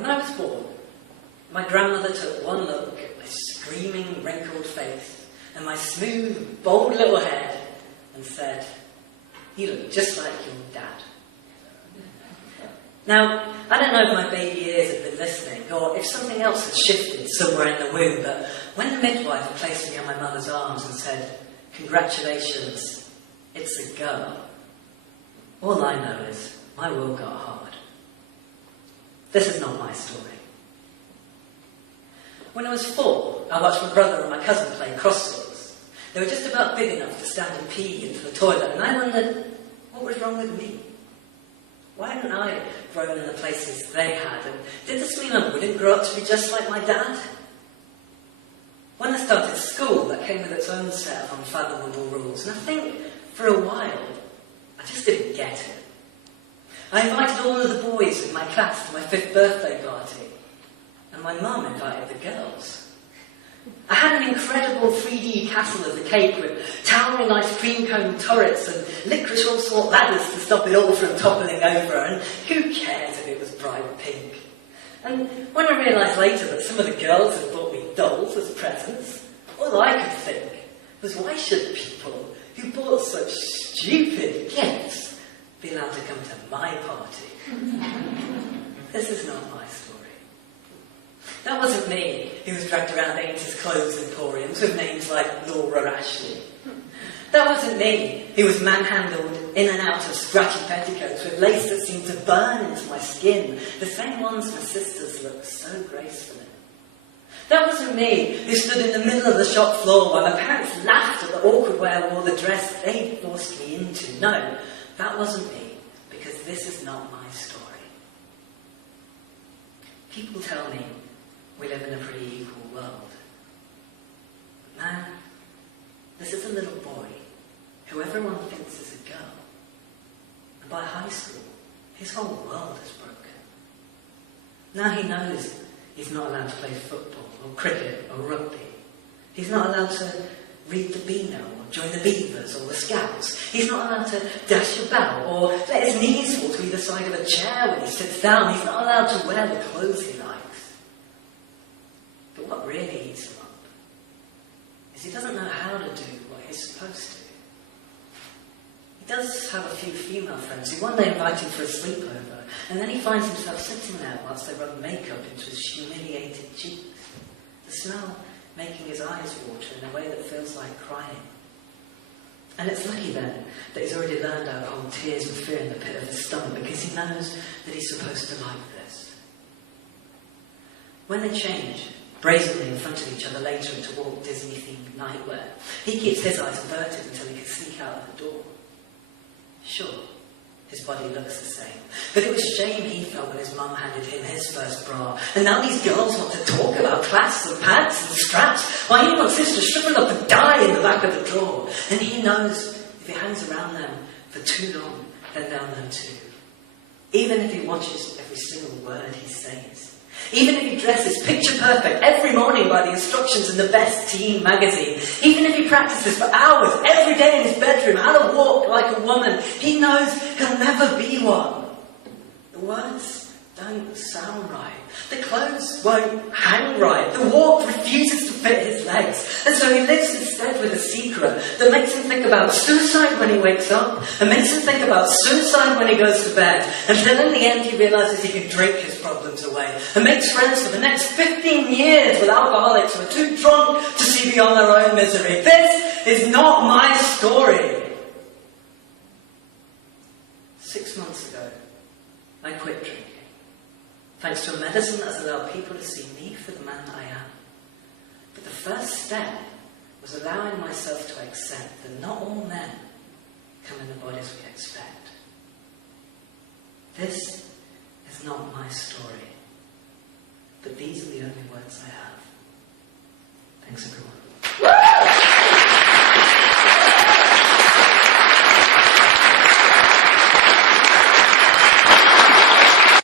When I was born, my grandmother took one look at my screaming, wrinkled face and my smooth, bold little head and said, "You look just like your dad." Now, I don't know if my baby ears have been listening or if something else has shifted somewhere in the womb, but when the midwife placed me on my mother's arms and said, "Congratulations, it's a girl," all I know is my world got hard. This is not my story. When I was 4, I watched my brother and my cousin play crosswords. They were just about big enough to stand and pee into the toilet, and I wondered, what was wrong with me? Why hadn't I grown in the places they had, and did this mean I wouldn't grow up to be just like my dad? When I started school, that came with its own set of unfathomable rules, and I think, for a while, I just didn't get it. I invited all of the boys in my class to my 5th birthday party, and my mum invited the girls. I had an incredible 3D castle of the cake with towering ice cream cone turrets and licorice all-sort ladders to stop it all from toppling over, and who cares if it was bright pink? And when I realised later that some of the girls had bought me dolls as presents, all I could think was, why should people who bought such stupid gifts be allowed to come to my party? This is not my story. That wasn't me who was dragged around 80s clothes emporiums with names like Laura Ashley. That wasn't me who was manhandled in and out of scratchy petticoats with lace that seemed to burn into my skin, the same ones my sisters looked so gracefully. That wasn't me who stood in the middle of the shop floor while my parents laughed at the awkward way I wore the dress they'd forced me into. No, that wasn't me, because this is not my story. People tell me we live in a pretty equal world. But man, this is a little boy who everyone thinks is a girl. And by high school, his whole world is broken. Now he knows he's not allowed to play football or cricket or rugby. He's not allowed to read the Beano or join the Beavers or the Scouts. He's not allowed to dash about or let his knees fall to either side of a chair when he sits down. He's not allowed to wear the clothes he likes. But what really eats him up is he doesn't know how to do what he's supposed to. He does have a few female friends who one day invite him for a sleepover, and then he finds himself sitting there whilst they rub makeup into his humiliated cheeks, the smell making his eyes water in a way that feels like crying. And it's lucky then that he's already learned how to hold tears and fear in the pit of his stomach, because he knows that he's supposed to like this. When they change brazenly in front of each other later into Walt Disney-themed nightwear, he keeps his eyes averted until he can sneak out of the door. Sure, his body looks the same, but it was shame he felt when his mum handed him his first bra, and now these girls want to talk about clasps and pants and straps, while he wants his to shrivel up and die in the back of the drawer, and he knows if he hangs around them for too long, then they'll know too. Even if he watches every single word he says. Even if he dresses picture perfect every morning by the instructions in the best teen magazine. Even if he practices for hours every day in his bedroom how to walk like a woman, he knows he'll never be one. The words don't sound right. The clothes won't hang right. The walk refuses to fit his legs. And so he lives instead with a secret that makes him think about suicide when he wakes up, and makes him think about suicide when he goes to bed, until in the end he realises he can drink his problems away, and makes friends for the next 15 years with alcoholics who are too drunk to see beyond their own misery. This is not my story. 6 months ago, I quit drinking, thanks to a medicine that has allowed people to see me for the man that I am. But the first step was allowing myself to accept that not all men come in the bodies we expect. This is not my story, but these are the only words I have. Thanks, everyone.